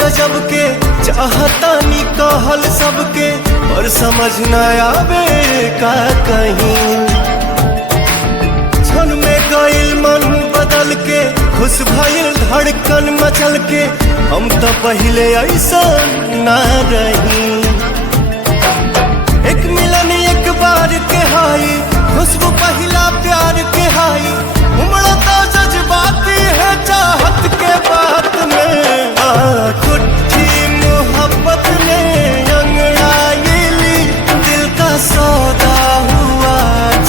गजब के, चाहता नी कहल सबके, और समझ न आवे का कहीं। क्षण में गइल मन बदल के, खुश भइल धड़कन मचल के, हम तो पहले ऐसा ना रही। एक मिलन एक बार के हाई, खुशबू पहला प्यार के हाई, उमड़ा तो जज्बाती है चाहत के बात में। कुट्ठी मोहब्बत ने अंगड़ाई ली, दिल का सौदा हुआ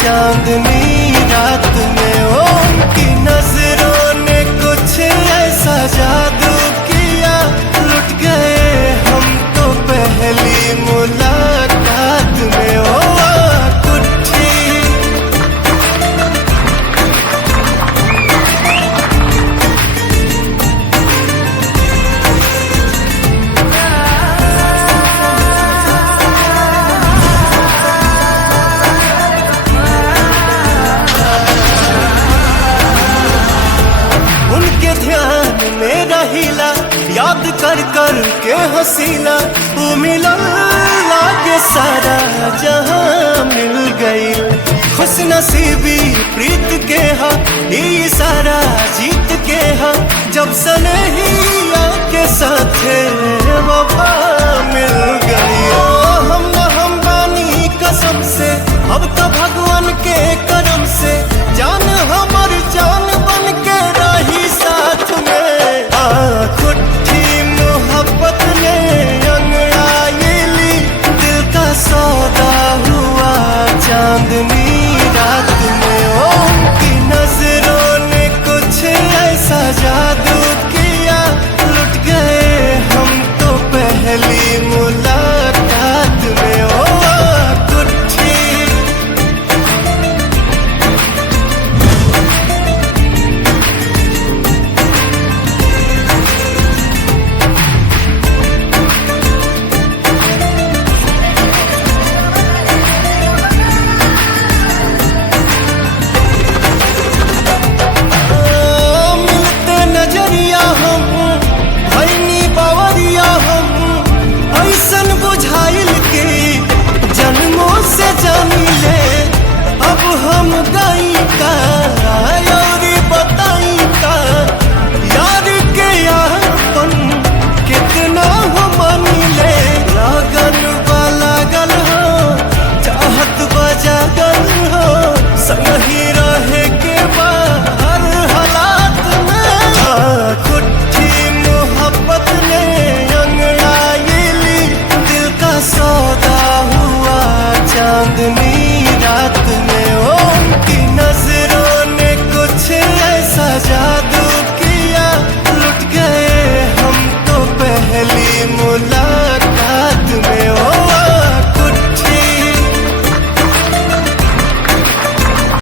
चांदनी रात में। उनकी नजरों ने कुछ ऐसा जादू किया, लुट गए हम तो पहली मुलाकात में। ओ कुट्ठी उनके ध्यान में रहीला, याद कर कर के हसीला, वो मिलन लागे सारा जहां मिल गई। खुश नसीबी प्रीत के हा, ये सारा जीत के हा, जब सने